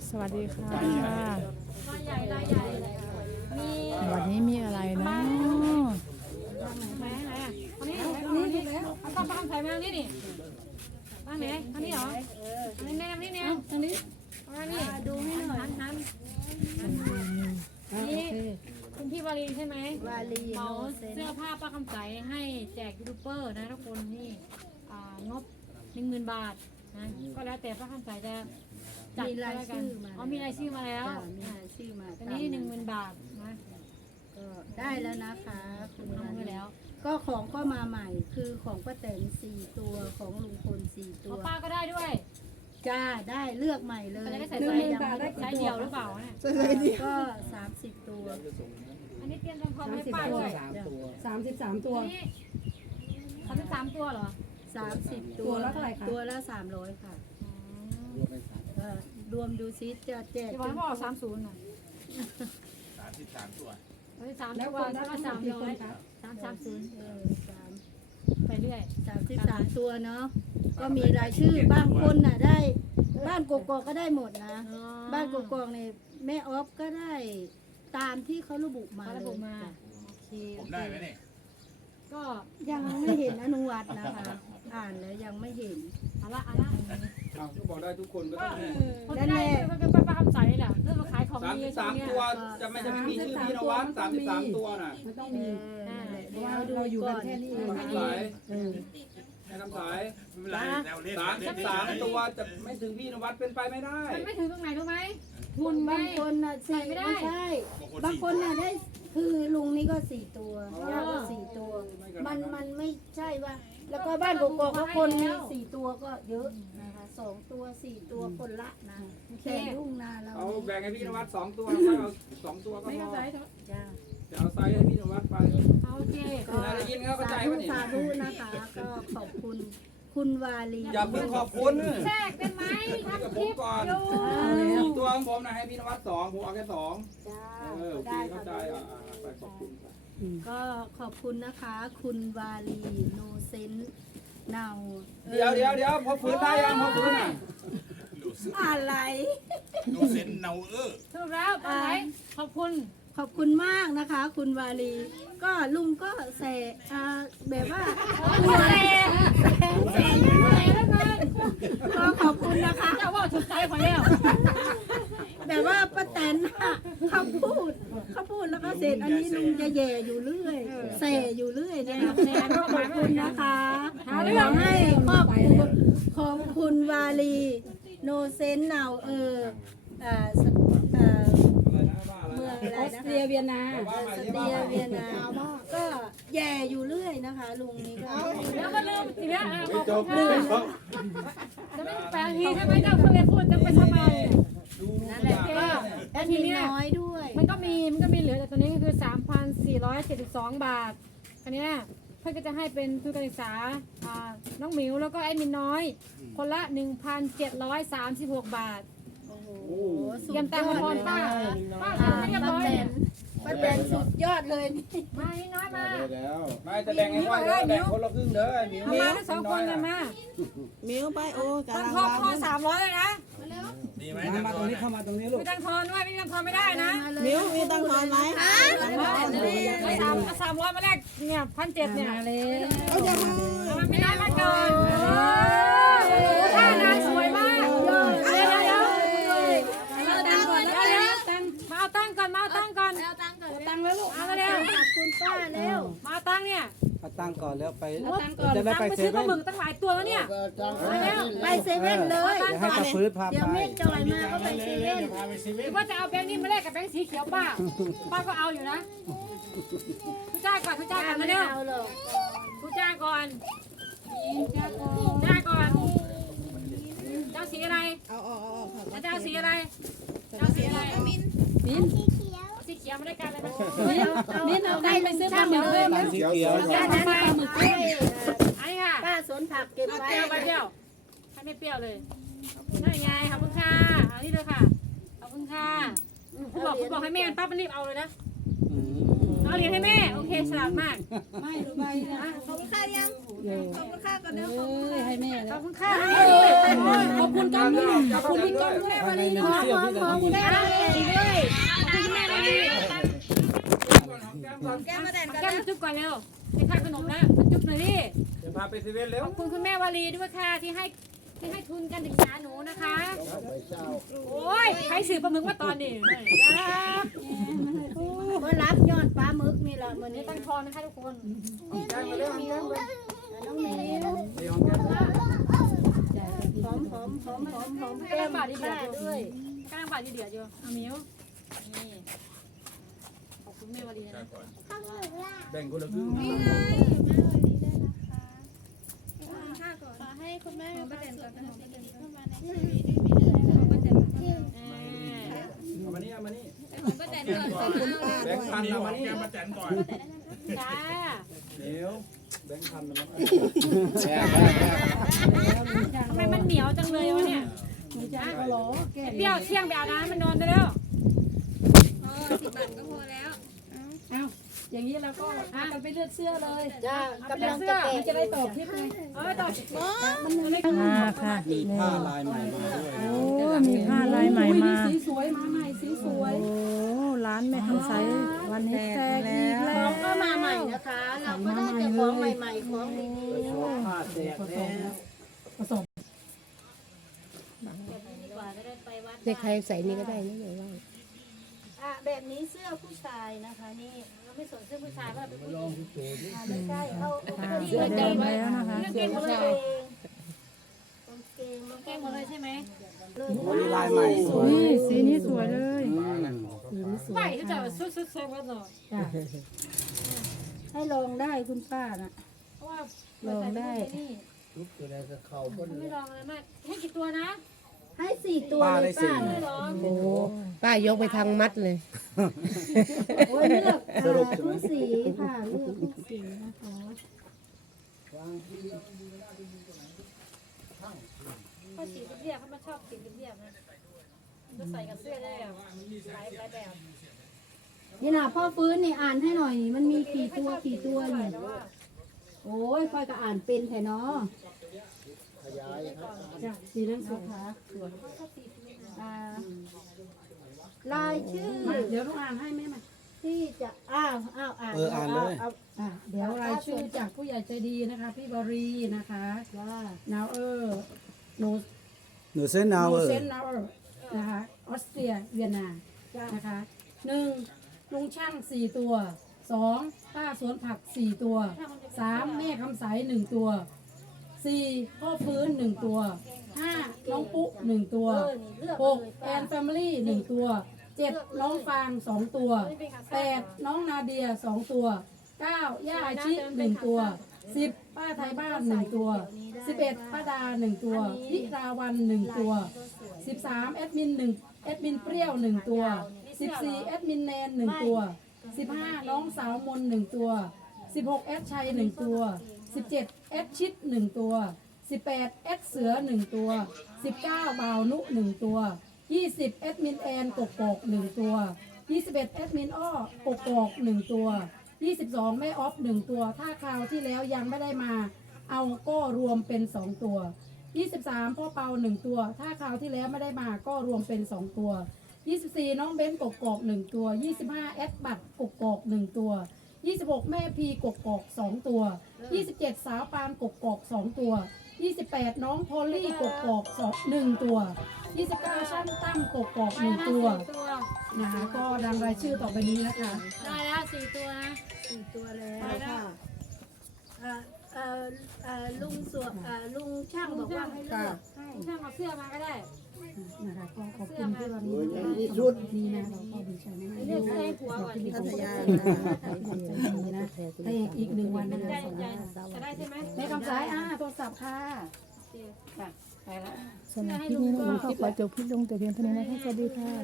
สวัสดีค่ะลายใหญ่ลายใหญ่มีวันนี้มีอะไรนะไหนไหนอ่ะอันนี้แล้วเอาต้องใส่แมวนี่นี่บ้างไหนอันนี้เหรออันนี้แนมนี่แนมอันนี้อันนี้ดูให้หน่อยหันนี่คุณพี่วารีใช่ไหมวารีเหมาเสื้อผ้าป้าคำใสให้แจกยูทูบเบอร์นะทุกคนนี่งบ 10,000 บาทนะก็แล้วแต่ป้าคำใสจะจัดรายชื่อมามีรายชื่อมาแล้วมีรายชื่อมาตอนนี้10,000 บาทนะก็ได้แล้วนะคะคุณทำไปแล้วก็ของก็มาใหม่คือของป้าแตน4 ตัวของลุงพล4 ตัวป้าก็ได้ด้วยจ้าได้เลือกใหม่เลยจะได้ใส่ไซส์เดียวหรือเปล่าเนี่ยก็30 ตัวอันนี้เตรียมทำพร้อมให้ป้าด้วย 33 ตัวนี่33 ตัวเหรอ 30 ตัวตัวละเท่าไหร่คะตัวละ300ค่ะรวมดูซิจะแจกที่วันพ่อ30น่ะ 33 ตัว 3 แล้วตัวคนแล้ละวก็ทั้งหมดกี่คนคะ 330ไปเรื่อย 33 ตัวเนาะก็มีรายชื่อบางคนน่ะได้บ้านกกอกก็ได้หมดนะ บ้านกกอกเนี่ยแม่ออฟก็ได้ตามที่เขาระบุมาระเลบุยมาจ้ะโอเคผมได้ไหมเนี่ยก็ยังไม่เห็นอนุวัตนะคะ อ่านแล้วยังไม่เห็นเอาละก็บอกได้ทุกคนก็ต้องคนที่ได้มันเป็นป้าคำใสนี่แหละเรื่องมาขายของดีตรงเนี้ย 33 ตัวจะไม่จะมีชื่อพี่นวัด33 ตัวน่ะมันต้องเอมีอนั่นแหละเพเดี๋ราะยวว่าดูเราอยู่ก่กัอน นแค่นี้เอให้งคำสายเออให้คำสายไม่เป็นไรแนวเล่น 33 ตัวจะไม่ถึงพี่นวัดเป็นไปไม่ได้มันไม่ถึงตรงไหนรู้ไหมหุ่นบางคนน่ะใส่ไม่ได้ใช่บางคนน่ะได้คือลุงนี่ก็4 ตัวย่าก็4 ตัว มันไม่ใช่ว่า แล้วก็บ้านกกอกก็คนมี4 ตัวก็เยอะนะคะ2 ตัว4 ตัวคนละนะแต่ลุงนาเราเอาแบ่งให้พี่นวัด2 ตัวแล้วเอา2 ตัวก็ไม่พเข้าอใจจ้าจะเอาไซส์ให้พี่นวัดไปโอเคได้ยินเข้าใจป่ะนี่สาธุนะคะก็ขอบคุณคุณวาลีอย่าเพิ่งขอบคุณแทรกเป็นไหมกับทำผคลิมปก่อนอยู่ตัวของผมนะให้พี่นวัด2ผมเอาแค่2 จ้าโอเคได้เข้าใจค่ะไปขอบคุณก็ขอบคุณนะคะ คุณวาลีโนเซนเนาเดี๋ยวพอฝืนได้ยังพอฝืนอ่ะอะไรโนเซนเนาสรุปแล้วตรงไหนขอบคุณขอบคุณมากนะคะ คุณวาลี ก็ลุงก็แสแบบว่าแสงแล้วกันก็ขอบคุณนะคะเจ้าว่าถูกใจขอแล้วแบบว่าป้าแตนน่ะเขาพูดแล้วก็เสร็จอันนี้ลุงจะแย่อยู่เรื่อยแส่อยู่เรื่อยนะคะขอบคุณนะคะขอให้ครอบครัวของคุณวาลีโนเซนเนาเมืองอะไรออสนะเตรียเวียนนาสเตียเวียนนาก็แย่อยู่เรื่อยนะคะลุงนี่ก็แล้วก็ลืมทีนี้ขอบคุณค่ะจะไม่แปลทีใช่ไหมเจ้าเคยพูดจะไปทำไมนั่นแหละก็แอดมินน้อยด้วยมันก็มีเหลือแต่ตัวนี้ก็คือ 3,472 บาท อันนี้เพื่อนก็จะให้เป็นทุนการศึกษาน้องหมิวแล้วก็แอดมินน้อย คนละ 1,736 บาทโอ้โหเตรียมตังค์มาพรป้าไม่เรียบร้อยป้าแตนสุดยอดเลยนี่มานี่น้อยมาไม่จะแบ่งให้ค่อยเด้อแบ่งคนละครึ่งเด้อมิวเอามาทั้งสองคนเลยมามิ้วไปโอ้ตั้งทอน300เลยนะมีไหมมาตรงนี้เข้ามาตรงนี้ลูกไม่ตั้งทอนด้วยไม่ตั้งทอนไม่ได้นะมิ้วมีตังค์ทอนไหมเอา300มาแลกเนี่ย1,700เนี่ยเอาอย่ามาเอามันไม่ได้มาก่อนท่านางสวยมากเดี๋ยวมาเอาตั้งก่อนมาเอาตั้งก่อนตังค์แล้วลูกมาเร็วขอบคุณป้าเร็วมาเอาตั้งเนี่ยเอาตังค์ก่อนแล้วไปจะจะได้ไปไปเซซื้อปลาเว่นหมึกตั้งหลายตัวแล้วเนี่ยมาเร็วไปเซเว่นเลยเดี๋ยวให้ตาฟื้นพาเดี๋ยวไปแม่จอยมาก็ไปเซเว่นพาไปเซหเว่รืนอว่าจะเอาแบงค์นี้มาแลกกับแบงค์สีเขียวป้าก็เอาอยู่นะทุจ้าก่อนทุจ้าก่อนมาเร็วเอาหรอกทุจ้าก่อนจ้าก่อนเจ้าสีอะไรเอาค่ะแล้วเจ้าสีอะไรเจ้าสีอะไรมิ้นสีเขียวไม่ได้กันเลยนะนี่เราได้ไปซื้อปลาหมึกเพิ่มตังค์สีเขียวเอาปลาหมึกอันนี้ค่ะป้าสวนผักเก็บเอาไว้เปรี้ยวไปเปรี้ยวให้ไม่เปรี้ยวเลยนั่นไงขอบคุณค่ะเอานี่เลยค่ะขอบคุณค่ะคุณบอกให้แม่ป้ารีบเอาเลยนะเอาเหรียญให้แม่โอเคฉลาดมากไม่รู้ใบนะขอบคุณค่ะยังขอบคุณค่ะก่อนเร็วให้แม่ขแล้อวบคุณค่ะขอบคุณกันด้วยขอบคุณพี่กันด้วยภายใน1 เสี้ยววินาทีแม่ด้วยขอบคุณแม่วารีแก้มมาแดนกันแก้มมาจุ๊บก่อนเร็วให้ค่าขนมแล้วมาจุ๊บหน่อยดิเดี๋ยวพาไปเซเว่นเร็วขอบคุณคุณแม่วารีด้วยค่ะที่ให้ทุนการศึกษาหนูนะคะ โอ้ยใครสื่อปลาหมึกมาตอนนี้เมื่อรับยอดปลาหมึกนี่แหละมื้อนี่นี้ตั้งทอนนะคะทุกคนแก้มมาเร็วแก้มมาน้องหมิวเดี๋ยวแก้มมาหอมกำแก้ลัมงบาดดีเดือค่ะดอยู่ด้วยกำลังบาดดีเดือดอยู่เอามิ้วนี่ขอบคุณแม่วารีนะแบ่งคนละครึ่งขอให้คุณแม่มีความสุขนะคะเข้ามาในชีวิตเอามานี่เอามานี่ก็แต่เดือดขอบคุณป้าแบงค์พันเอามานี่แก้มมาแตนก่อนจ้าเดี๋ยวแบงค์พันเอามาทำไมมันเหนียวจังเลยวะเนี่ยมีจ้าก็รอแกเปรี้ยวเที่ยงไปอาบน้ำมันนอนได้แล้วอย่างนี้เราก็พากันไปเลือกเสื้อเลยจ้ากำลังจะแกะจะได้ตอบทิปไงต่อค่ะมีผ้าลายใหม่มาด้วยนะโอ้มีผ้าลายใหม่มาสีสวยมาใหม่สีสวยโอ้ร้านแม่คำใสวันนี้แตกอีกขแล้อวงก็มาใหม่นะคะ เราก็ได้แต่ของใหม่ๆของดีผ้าแตกแล้วผสมเด็กใครใส่นี่ก็ได้นะอย่างว่าแบบนี้เสื้อผู้ชายนะคะนี่เราไม่สนเสื้อผู้ชายว่าเป็นผู้หญิงไม่ใช่เอาเสื้อแดงแล้วนะคะเรื่องเกงหมดเลยกางเกงเกงหมดเลยใช่ไหมมีลายใหม่นี่สีนี้สวยเลยไหวที่จะซุดๆๆกันหน่อยจ้ะให้ลองได้คุณป้าน่ะเพราะว่าลองได้ไม่ลองอะไรมากให้กี่ตัวนะให้4 ตัวป้าเลได้ยสี่ป้าไม่ลองโอ้ป้ายกไปทางมัดเลยโอ้ยเลือกทุกสีค่ะเลือกทุกสีนะคะเขาสีเรียบเขามาชอบสีเรียบนะจะใส่กับเสื้อได้แบบหลายแบบนี่นะพ่อฟื้นนี่อ่านให้หน่อยนี่มันมีกี่ตัวนี่โอ้ยค่อยก็อ่านเป็นแท้เนาะจ้ะสีนั้นสวยลายชื่อเดี๋ยวต้องอ่านให้แม่มาที่จะอ่านอ่านเลยเดี๋ยวรายชื่อจากผู้ใหญ่ใจดีนะคะพี่บรีนะคะว่านาวโนหนูเส้นเอาเซนนาวนะคะออสเตรียเวียนนานะคะ1ลุงช่าง4 ตัว2ป้าสวนผัก4 ตัว3แม่คำใส1 ตัว4พ่อฟื้น1 ตัว5น้องปุ๊1 ตัวเลือก 6แอนแฟมิลี่1 ตัว7น้องฟาง2 ตัว8น้องนาเดีย2 ตัว9ย่าชิ1 ตัว10ป้าไทยบ้าน1 ตัว11ป้าดา1 ตัวพิราวัน1 ตัว13แอดมินแอดมินเปรี้ยว1 ตัว14แอดมินแนน1 ตัว15น้องสาวมน1 ตัว16แอดชัย1 ตัว17แอดชิด1 ตัว18แอดเสือ1 ตัว19บ่าวนุ1 ตัว20แอดมินแอนกกอก1 ตัว21แอดมินอ้อกกอก1 ตัว22แม่ออฟ1 ตัวถ้าคราวที่แล้วยังไม่ได้มาเอาก็รวมเป็น2 ตัว23พ่อเปา1 ตัวถ้าคราวที่แล้วไม่ได้มาก็รวมเป็น2 ตัว24น้องเบ้นกกอก1 ตัว25แอดบัตรกกอก1 ตัว26แม่พีกกอก2 ตัว27สาวปานกกอก2 ตัว28น้องพอลลี่กกอก1 ตัว29ช่างตั้มกกอก1 ตัวนะคะก็ดังรายชื่อต่อไปนี้นะคะได้แล้ว4 ตัวนะ 4 ตัวแล้วค่ะลุงสวลุงช่างบอกว่าให้เลือกให้ช่างเอาเสื้อมาก็ได้นะคะก็ขอบคุณที่วันนี้นะคะนี่นะเราก็ดีใจมากๆเลือกเสื้อให้ผัวก่อนพัทยาใจดีนะแต่อีก1 วันนะคะจะได้ใช่ไหมแม่คำสายโทรศัพท์ค่ะค่ะไปแล้วสำหรับคลิปนี้น้องก็ขอจบคลิปลงแต่เพียงเท่านี้นะคะสวัสดีค่ะ